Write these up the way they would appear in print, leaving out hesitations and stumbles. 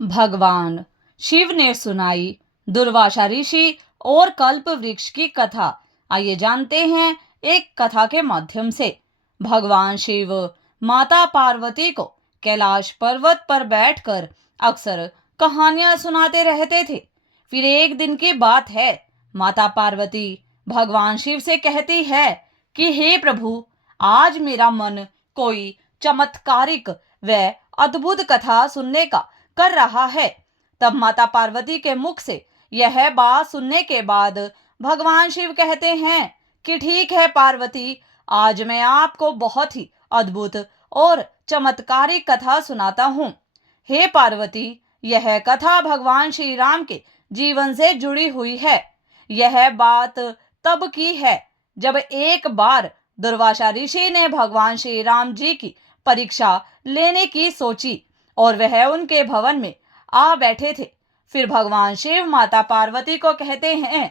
भगवान शिव ने सुनाई दुर्वासा ऋषि और कल्प वृक्ष की कथा। आइए जानते हैं एक कथा के माध्यम से। भगवान शिव माता पार्वती को कैलाश पर्वत पर बैठकर अक्सर कहानियां सुनाते रहते थे। फिर एक दिन की बात है, माता पार्वती भगवान शिव से कहती है कि हे प्रभु, आज मेरा मन कोई चमत्कारिक व अद्भुत कथा सुनने का कर रहा है। तब माता पार्वती के मुख से यह बात सुनने के बाद भगवान शिव कहते हैं कि ठीक है पार्वती, आज मैं आपको बहुत ही अद्भुत और चमत्कारिक कथा सुनाता हूँ। हे पार्वती, यह कथा भगवान श्री राम के जीवन से जुड़ी हुई है। यह बात तब की है जब एक बार दुर्वासा ऋषि ने भगवान श्री राम जी की परीक्षा लेने की सोची और वह उनके भवन में आ बैठे थे। फिर भगवान शिव माता पार्वती को कहते हैं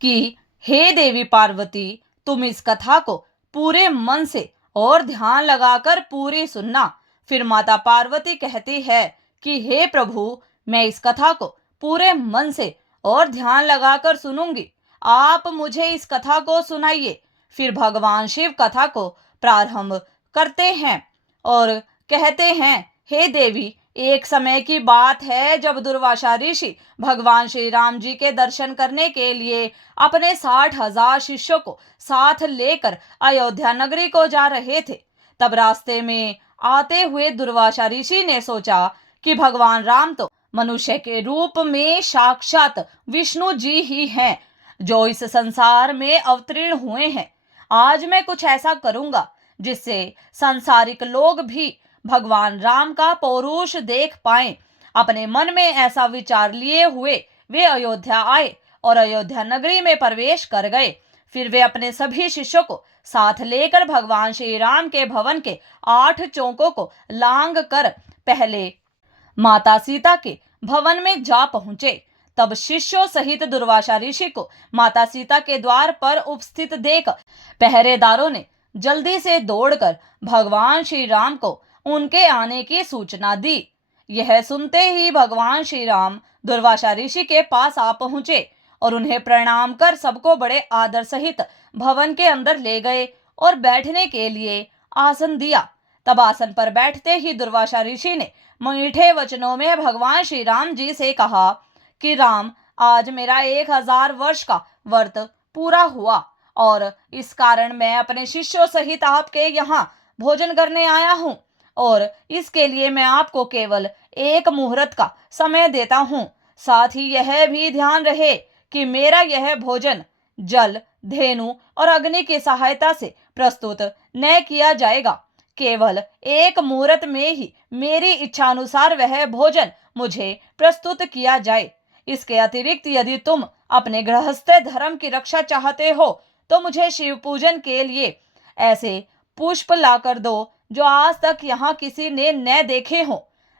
कि हे देवी पार्वती, तुम इस कथा को पूरे मन से और ध्यान लगाकर पूरी सुनना। फिर माता पार्वती कहती है कि हे प्रभु, मैं इस कथा को पूरे मन से और ध्यान लगाकर सुनूंगी, आप मुझे इस कथा को सुनाइए। फिर भगवान शिव कथा को प्रारंभ करते हैं और कहते हैं, हे देवी, एक समय की बात है जब दुर्वासा ऋषि भगवान श्री राम जी के दर्शन करने के लिए अपने 60,000 शिष्यों को साथ लेकर अयोध्या नगरी को जा रहे थे। तब रास्ते में आते हुए दुर्वासा ऋषि ने सोचा कि भगवान राम तो मनुष्य के रूप में साक्षात विष्णु जी ही हैं, जो इस संसार में अवतीर्ण हुए हैं। आज मैं कुछ ऐसा करूंगा जिससे सांसारिक लोग भी भगवान राम का पौरुष देख पाएं। अपने मन में ऐसा विचार लिए हुए वे अयोध्या आए और अयोध्या नगरी में प्रवेश कर गए। फिर वे अपने सभी शिष्यों को साथ लेकर भगवान श्री राम के भवन के 8 चौकों को लांघ कर पहले माता सीता के भवन में जा पहुंचे। तब शिष्यों सहित दुर्वासा ऋषि को माता सीता के द्वार पर उपस्थित देख पहरेदारों ने जल्दी से दौड़कर भगवान श्री राम को उनके आने की सूचना दी। यह सुनते ही भगवान श्री राम दुर्वासा ऋषि के पास आ पहुंचे और उन्हें प्रणाम कर सबको बड़े आदर सहित भवन के अंदर ले गए और बैठने के लिए आसन दिया। तब आसन पर बैठते ही दुर्वासा ऋषि ने मीठे वचनों में भगवान श्री राम जी से कहा कि राम, आज मेरा 1000 वर्ष का व्रत पूरा हुआ और इस कारण मैं अपने शिष्यों सहित आपके यहाँ भोजन करने आया हूँ और इसके लिए मैं आपको केवल 1 मुहूर्त का समय देता हूँ। साथ ही यह भी ध्यान रहे कि मेरा यह भोजन जल, धेनु और अग्नि की सहायता से प्रस्तुत न किया जाएगा। केवल 1 मुहूर्त में ही मेरी इच्छा अनुसार वह भोजन मुझे प्रस्तुत किया जाए। इसके अतिरिक्त यदि तुम अपने गृहस्थ धर्म की रक्षा चाहते हो तो मुझे शिव पूजन के लिए ऐसे पुष्प लाकर दो जो आज तक यहाँ किसी ने न देखे हो।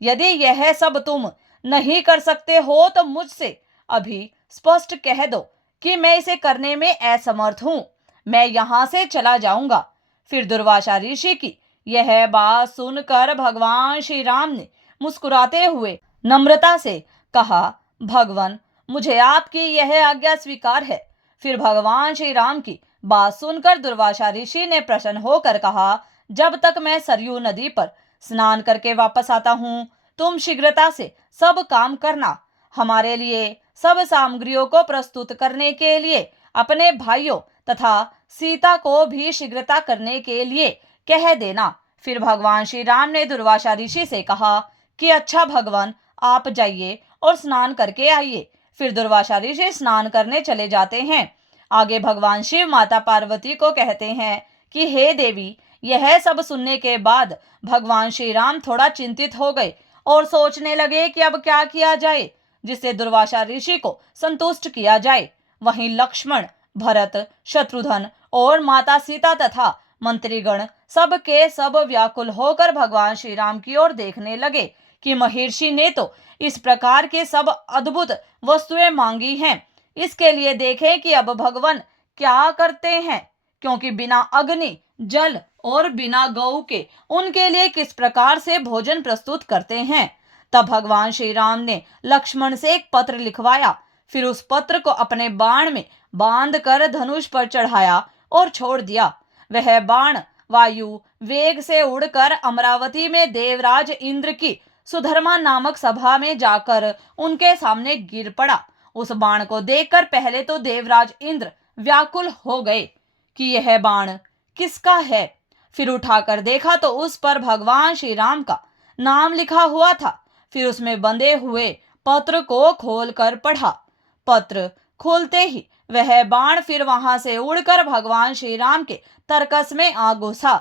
यदि यह सब तुम नहीं कर सकते हो तो मुझसे अभी स्पष्ट कह दो कि मैं इसे करने में असमर्थ हूँ। मैं यहाँ से चला जाऊंगा। फिर दुर्वासा ऋषि की यह बात सुनकर भगवान श्री राम ने मुस्कुराते हुए नम्रता से कहा, भगवान, मुझे आपकी यह आज्ञा स्वीकार है। फिर भगवान श्री राम की बात सुनकर दुर्वासा ऋषि ने प्रसन्न होकर कहा, जब तक मैं सरयू नदी पर स्नान करके वापस आता हूँ, तुम शीघ्रता से सब काम करना। हमारे लिए सब सामग्रियों को प्रस्तुत करने के लिए अपने भाइयों तथा सीता को भी शीघ्रता करने के लिए कह देना। फिर भगवान श्री राम ने दुर्वासा ऋषि से कहा कि अच्छा भगवान, आप जाइए और स्नान करके आइए। फिर दुर्वासा ऋषि स्नान करने चले जाते हैं। आगे भगवान शिव माता पार्वती को कहते हैं कि हे देवी, यह सब सुनने के बाद भगवान श्री राम थोड़ा चिंतित हो गए और सोचने लगे कि अब क्या किया जाए जिससे दुर्वासा ऋषि को संतुष्ट किया जाए। वहीं लक्ष्मण, भरत, शत्रुघ्न और माता सीता तथा मंत्रीगण सब के सब व्याकुल होकर भगवान श्री राम की ओर देखने लगे कि महर्षि ने तो इस प्रकार के सब अद्भुत वस्तुएं मांगी हैं। इसके लिए देखें कि अब भगवान क्या करते हैं, क्योंकि बिना अग्नि, जल और बिना गौ के उनके लिए किस प्रकार से भोजन प्रस्तुत करते हैं। तब भगवान श्री राम ने लक्ष्मण से एक पत्र लिखवाया, फिर उस पत्र को अपने बाण में बांधकर धनुष पर चढ़ाया और छोड़ दिया। वह बाण वायु वेग से उड़कर अमरावती में देवराज इंद्र की सुधर्मा नामक सभा में जाकर उनके सामने गिर पड़ा। उस बाण को देखकर पहले तो देवराज इंद्र व्याकुल हो गए कि यह बाण किसका है। फिर उठाकर देखा तो उस पर भगवान श्री राम का नाम लिखा हुआ था। फिर उसमें बंधे हुए पत्र को खोलकर पढ़ा। पत्र खोलते ही वह बाण फिर वहां से उड़कर भगवान श्री राम के तरकस में आ घुसा।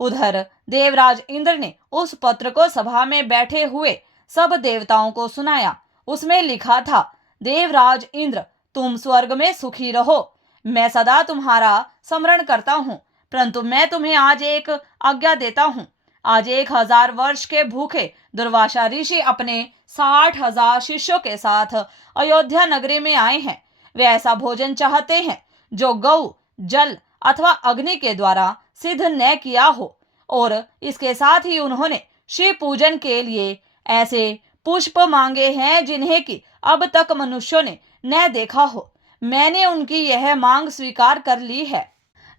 उधर देवराज इंद्र ने उस पत्र को सभा में बैठे हुए सब देवताओं को सुनाया। उसमें लिखा था, देवराज इंद्र, तुम स्वर्ग में सुखी रहो। मैं सदा तुम्हारा स्मरण करता हूँ, परंतु मैं तुम्हें आज एक आज्ञा देता हूँ। आज 1000 वर्ष के भूखे दुर्वासा ऋषि अपने 60,000 शिष्यों के साथ अयोध्या नगरी में आए हैं। वे ऐसा भोजन चाहते हैं जो गौ, जल अथवा अग्नि के द्वारा सिद्ध न किया हो, और इसके साथ ही उन्होंने शिव पूजन के लिए ऐसे पुष्प मांगे हैं जिन्हें कि अब तक मनुष्यों ने न देखा हो। मैंने उनकी यह मांग स्वीकार कर ली है।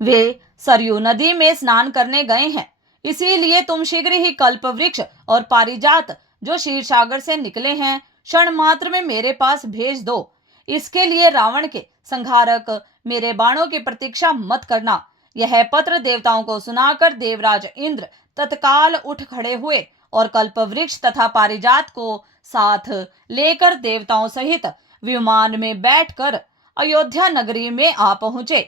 वे सरयू नदी में स्नान करने गए हैं, इसीलिए तुम शीघ्र ही कल्प वृक्ष और पारिजात जो क्षीर सागर से निकले हैं क्षण मात्र में मेरे पास भेज दो। इसके लिए रावण के संहारक मेरे बाणों की प्रतीक्षा मत करना। यह पत्र देवताओं को सुनाकर देवराज इंद्र तत्काल उठ खड़े हुए और कल्प वृक्ष तथा पारिजात को साथ लेकर देवताओं सहित विमान में बैठकर अयोध्या नगरी में आ पहुंचे।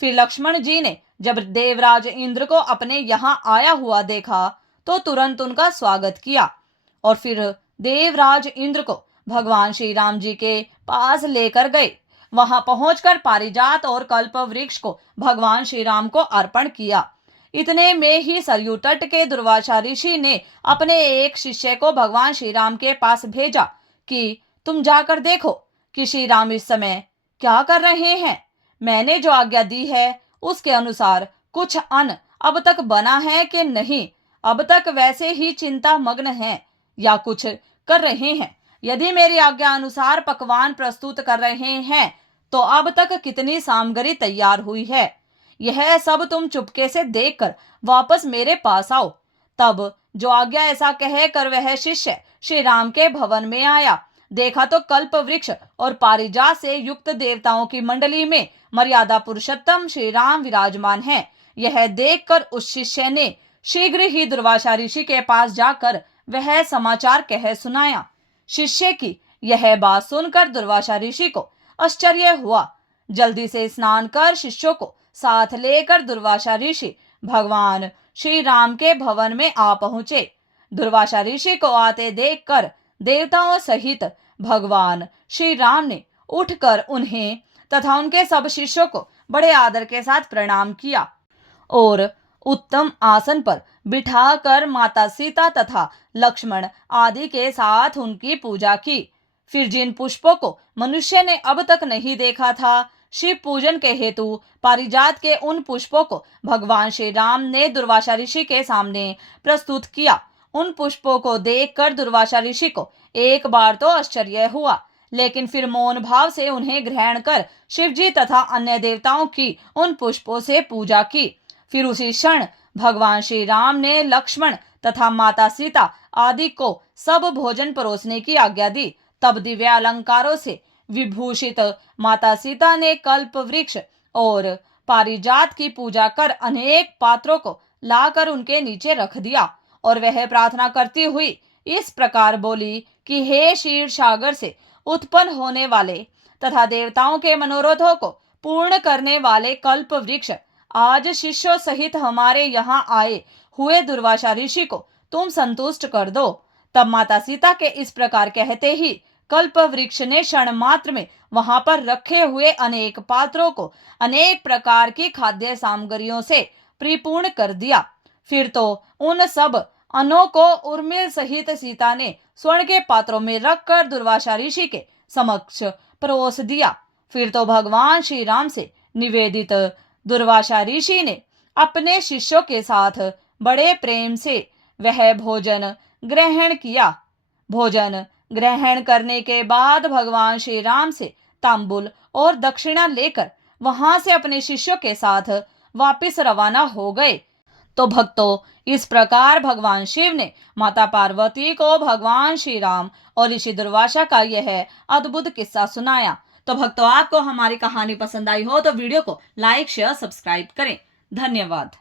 फिर लक्ष्मण जी ने जब देवराज इंद्र को अपने यहाँ आया हुआ देखा तो तुरंत उनका स्वागत किया और फिर देवराज इंद्र को भगवान श्री राम जी के पास लेकर गए। वहां पहुंचकर पारिजात और कल्प वृक्ष को भगवान श्री राम को अर्पण किया। इतने में ही सरयू तट के दुर्वासा ऋषि ने अपने एक शिष्य को भगवान श्री राम के पास भेजा कि तुम जाकर देखो कि श्री राम इस समय क्या कर रहे हैं। मैंने जो आज्ञा दी है उसके अनुसार कुछ अन्न अब तक बना है कि नहीं, अब तक वैसे ही चिंता मग्न हैं या कुछ कर रहे हैं। यदि मेरी आज्ञा अनुसार पकवान प्रस्तुत कर रहे हैं तो अब तक कितनी सामग्री तैयार हुई है, यह सब तुम चुपके से देखकर वापस मेरे पास आओ। तब जो आज्ञा ऐसा कहकर वह शिष्य श्री राम के भवन में आया। देखा तो कल्प वृक्ष और पारिजात से युक्त देवताओं की मंडली में मर्यादा पुरुषोत्तम श्री राम विराजमान हैं। यह देखकर उस शिष्य ने शीघ्र ही दुर्वासा ऋषि के पास जाकर वह समाचार कह सुनाया। शिष्य की यह बात सुनकर दुर्वासा ऋषि को आश्चर्य हुआ। जल्दी से स्नान कर शिष्यों को साथ लेकर दुर्वासा ऋषि भगवान श्री राम के भवन में आ पहुंचे। दुर्वासा ऋषि को आते देखकर देवताओं सहित भगवान श्री राम ने उठकर उन्हें तथा उनके सब शिष्यों को बड़े आदर के साथ प्रणाम किया और उत्तम आसन पर बिठाकर माता सीता तथा लक्ष्मण आदि के साथ उनकी पूजा की। फिर जिन पुष्पों को मनुष्य ने अब तक नहीं देखा था, शिव पूजन के हेतु पारिजात के उन पुष्पों को भगवान श्री राम ने दुर्वासा ऋषि के सामने प्रस्तुत किया। उन पुष्पों को देखकर दुर्वासा ऋषि को एक बार तो आश्चर्य हुआ, लेकिन फिर मौन भाव से उन्हें ग्रहण कर शिवजी तथा अन्य देवताओं की उन पुष्पों से पूजा की। फिर उसी क्षण भगवान श्री राम ने लक्ष्मण तथा माता सीता आदि को सब भोजन परोसने की आज्ञा दी। तब दिव्य अलंकारों से विभूषित माता सीता ने कल्प वृक्ष और पारिजात की पूजा कर अनेक पात्रों को लाकर उनके नीचे रख दिया और वह प्रार्थना करती हुई इस प्रकार बोली कि हे क्षीर सागर से उत्पन्न होने वाले तथा देवताओं के मनोरथों को पूर्ण करने वाले कल्प वृक्ष, आज शिष्यों सहित हमारे यहाँ आए हुए दुर्वासा ऋषि को तुम संतुष्ट कर दो। तब माता सीता के इस प्रकार कहते ही कल्प वृक्ष ने क्षण मात्र में वहां पर रखे हुए अनेक पात्रों को अनेक प्रकार की खाद्य सामग्रियों से परिपूर्ण कर दिया। फिर तो उन सब अन्नों को उर्मिल सहित सीता ने स्वर्ण के पात्रों में रखकर दुर्वासा ऋषि के समक्ष परोस दिया। फिर तो भगवान श्री राम से निवेदित दुर्वासा ऋषि ने अपने शिष्यों के साथ बड़े प्रेम से वह भोजन ग्रहण किया। भोजन ग्रहण करने के बाद भगवान श्री राम से तांबुल और दक्षिणा लेकर वहां से अपने शिष्यों के साथ वापस रवाना हो गए। तो भक्तों, इस प्रकार भगवान शिव ने माता पार्वती को भगवान श्री राम और ऋषि दुर्वासा का यह अद्भुत किस्सा सुनाया। तो भक्तों, आपको हमारी कहानी पसंद आई हो तो वीडियो को लाइक शेयर सब्सक्राइब करें। धन्यवाद।